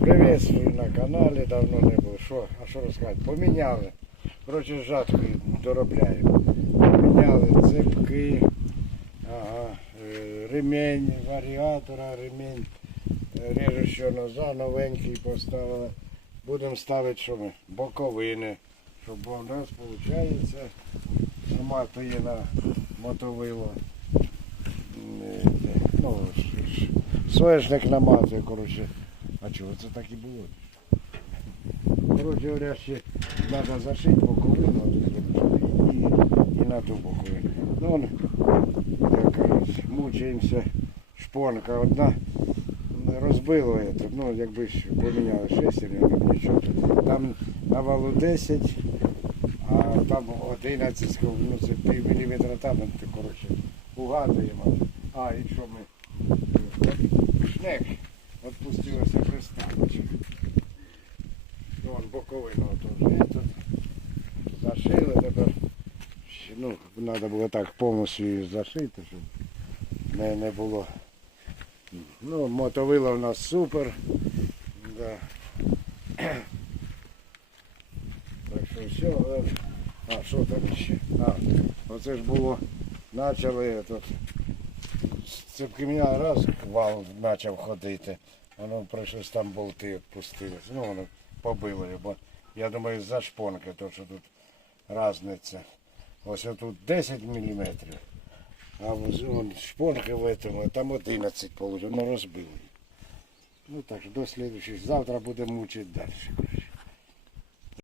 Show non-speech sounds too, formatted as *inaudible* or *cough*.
Приветствую на каналі, давно не було. Що, а що розказати? Поміняли. Коротше, жаткою доробляємо. Поміняли цепки, ага, е, ремень варіатора, ремень е, режущого ножа новенький поставили. Будемо ставити що ми? Боковини. Щоб у нас виходить наматує на мотовило. Е, Ну, ш- наматує, коротше. А чого це так і було? Коротше говоря, ще треба зашити боковину і, і на ту боковину. Ну, так мучаємося. Шпонка одна розбило это, ну якби ж поміняли шестерню, нічого. Там на валу 10, а там 11, ну це пів міліметра там, коротше, угадуємо. А, і що ми? Шнек, відпустилася приставочка. Ну, он боковину теж. Зашили, тепер, ну, треба було так повністю її зашити, щоб не, не було. Ну, мотовила у нас супер. Да. *clears throat* Так що все. А, що там ще? А, оце ж було, почали тут. Цепки мене раз вал почав ходити. Воно прийшло там болти відпустились. Ну, воно побило його. бо Я думаю, за шпонки, то що тут різниця. Ось тут 10 мм. А вон шпонки в этом, там 11 вийшло, ну розбили. Ну так, до слідуючого. Завтра будемо мучити далі.